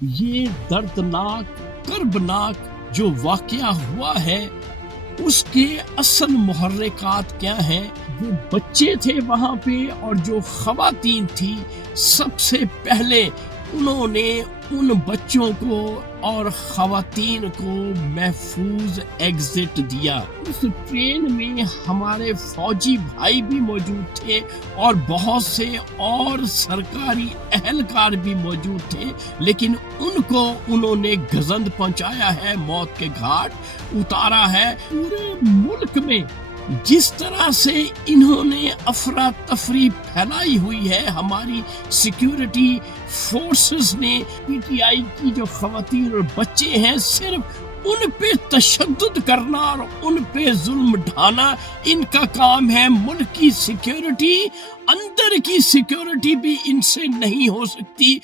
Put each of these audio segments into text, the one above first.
یہ دردناک کربناک جو واقعہ ہوا ہے اس کے اصل محرکات کیا ہیں؟ جو بچے تھے وہاں پہ اور جو خواتین تھی، سب سے پہلے انہوں نے ان بچوں کو اور خواتین کو محفوظ ایگزٹ دیا۔ اس ٹرین میں ہمارے فوجی بھائی بھی موجود تھے اور بہت سے اور سرکاری اہلکار بھی موجود تھے، لیکن ان کو انہوں نے گزند پہنچایا ہے، موت کے گھاٹ اتارا ہے۔ پورے ملک میں جس طرح سے انہوں نے افراتفری پھیلائی ہوئی ہے ہماری سیکیورٹی فورسز نے، پی ٹی آئی کی جو خواتین اور بچے ہیں، صرف ان پہ تشدد کرنا اور ان پہ ظلم ڈھانا ان کا کام ہے۔ ملک کی سیکیورٹی، اندر کی سیکیورٹی بھی ان سے نہیں ہو سکتی۔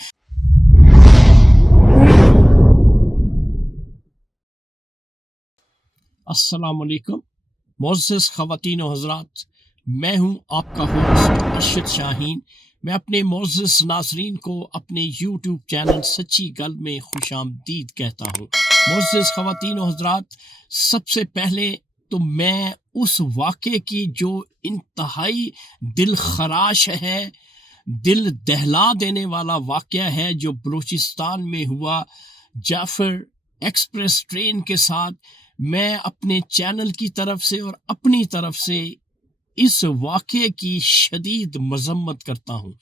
السلام علیکم معزز خواتین و حضرات، میں ہوں آپ کا ہوسٹ ارشد شاہین۔ میں اپنے معزز ناظرین کو اپنے یوٹیوب چینل سچی گل میں خوش آمدید کہتا ہوں۔ معزز خواتین و حضرات، سب سے پہلے تو میں اس واقعے کی جو انتہائی دل خراش ہے، دل دہلا دینے والا واقعہ ہے، جو بلوچستان میں ہوا جعفر ایکسپریس ٹرین کے ساتھ، میں اپنے چینل کی طرف سے اور اپنی طرف سے اس واقعے کی شدید مذمت کرتا ہوں۔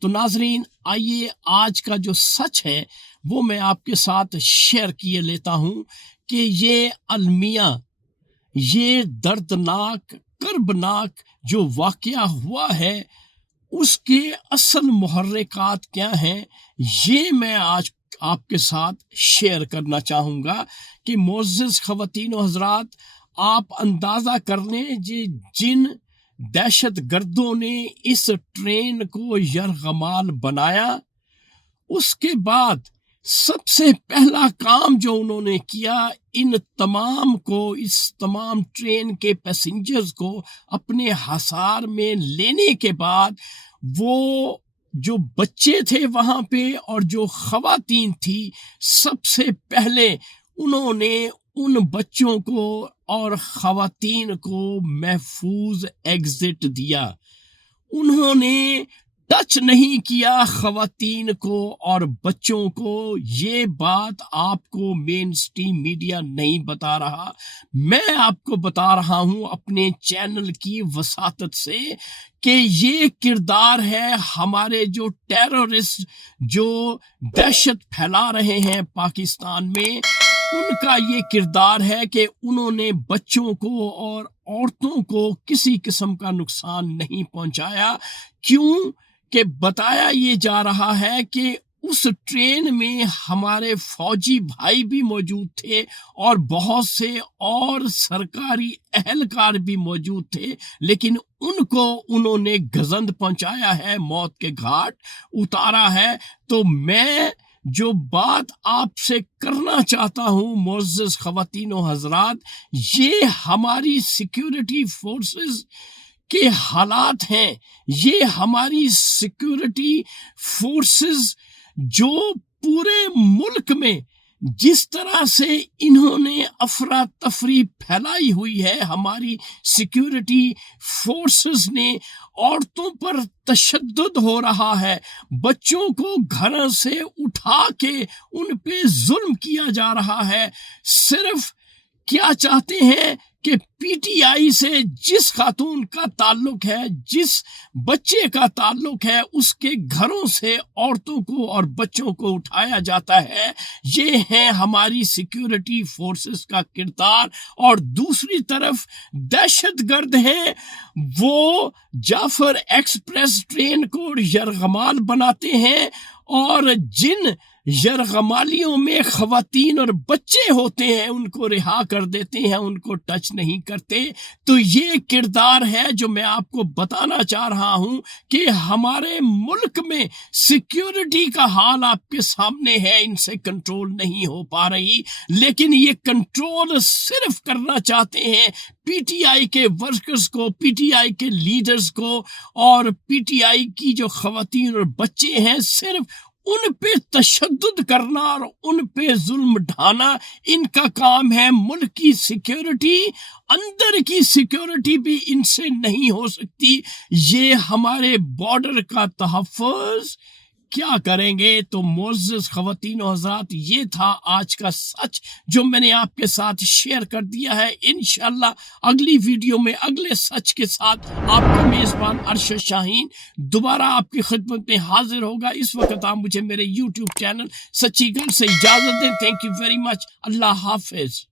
تو ناظرین، آئیے آج کا جو سچ ہے وہ میں آپ کے ساتھ شیئر کیے لیتا ہوں کہ یہ المیہ، یہ دردناک کربناک جو واقعہ ہوا ہے اس کے اصل محرکات کیا ہیں، یہ میں آج آپ کے ساتھ شیئر کرنا چاہوں گا کہ معزز خواتین و حضرات، آپ اندازہ کر لیں جن دہشت گردوں نے اس ٹرین کو یرغمال بنایا، اس کے بعد سب سے پہلا کام جو انہوں نے کیا، ان تمام کو، اس تمام ٹرین کے پیسنجرز کو اپنے حصار میں لینے کے بعد، وہ جو بچے تھے وہاں پہ اور جو خواتین تھی، سب سے پہلے انہوں نے ان بچوں کو اور خواتین کو محفوظ ایگزٹ دیا۔ انہوں نے ٹچ نہیں کیا خواتین کو اور بچوں کو۔ یہ بات آپ کو مین سٹریم میڈیا نہیں بتا رہا، میں آپ کو بتا رہا ہوں اپنے چینل کی وساطت سے کہ یہ کردار ہے ہمارے جو ٹیررسٹ، جو دہشت پھیلا رہے ہیں پاکستان میں، ان کا یہ کردار ہے کہ انہوں نے بچوں کو اور عورتوں کو کسی قسم کا نقصان نہیں پہنچایا۔ کیوں کہ بتایا یہ جا رہا ہے کہ اس ٹرین میں ہمارے فوجی بھائی بھی موجود تھے اور بہت سے اور سرکاری اہلکار بھی موجود تھے، لیکن ان کو انہوں نے گزند پہنچایا ہے، موت کے گھاٹ اتارا ہے۔ تو میں جو بات آپ سے کرنا چاہتا ہوں معزز خواتین و حضرات، یہ ہماری سیکیورٹی فورسز کے حالات ہیں، یہ ہماری سیکیورٹی فورسز جو پورے ملک میں جس طرح سے انہوں نے افراتفری پھیلائی ہوئی ہے ہماری سیکیورٹی فورسز نے، عورتوں پر تشدد ہو رہا ہے، بچوں کو گھر سے اٹھا کے ان پہ ظلم کیا جا رہا ہے۔ صرف کیا چاہتے ہیں کہ پی ٹی آئی سے جس خاتون کا تعلق ہے، جس بچے کا تعلق ہے، اس کے گھروں سے عورتوں کو اور بچوں کو اٹھایا جاتا ہے۔ یہ ہے ہماری سیکیورٹی فورسز کا کردار۔ اور دوسری طرف دہشت گرد ہیں، وہ جعفر ایکسپریس ٹرین کو یرغمال بناتے ہیں اور جن یرغمالیوں میں خواتین اور بچے ہوتے ہیں ان کو رہا کر دیتے ہیں، ان کو ٹچ نہیں کرتے۔ تو یہ کردار ہے جو میں آپ کو بتانا چاہ رہا ہوں کہ ہمارے ملک میں سیکیورٹی کا حال آپ کے سامنے ہے، ان سے کنٹرول نہیں ہو پا رہی، لیکن یہ کنٹرول صرف کرنا چاہتے ہیں پی ٹی آئی کے ورکرز کو، پی ٹی آئی کے لیڈرز کو، اور پی ٹی آئی کی جو خواتین اور بچے ہیں، صرف ان پہ تشدد کرنا اور ان پہ ظلم ڈھانا ان کا کام ہے۔ ملک کی سیکیورٹی، اندر کی سیکیورٹی بھی ان سے نہیں ہو سکتی۔ یہ ہمارے بارڈر کا تحفظ کیا کریں گے؟ تو معزز خواتین و حضرات، یہ تھا آج کا سچ جو میں نے آپ کے ساتھ شیئر کر دیا ہے۔ انشاءاللہ اگلی ویڈیو میں اگلے سچ کے ساتھ آپ کا میزبان ارشد شاہین دوبارہ آپ کی خدمت میں حاضر ہوگا۔ اس وقت آپ مجھے میرے یوٹیوب چینل سچی گل سے اجازت دیں۔ Thank you very much. اللہ حافظ۔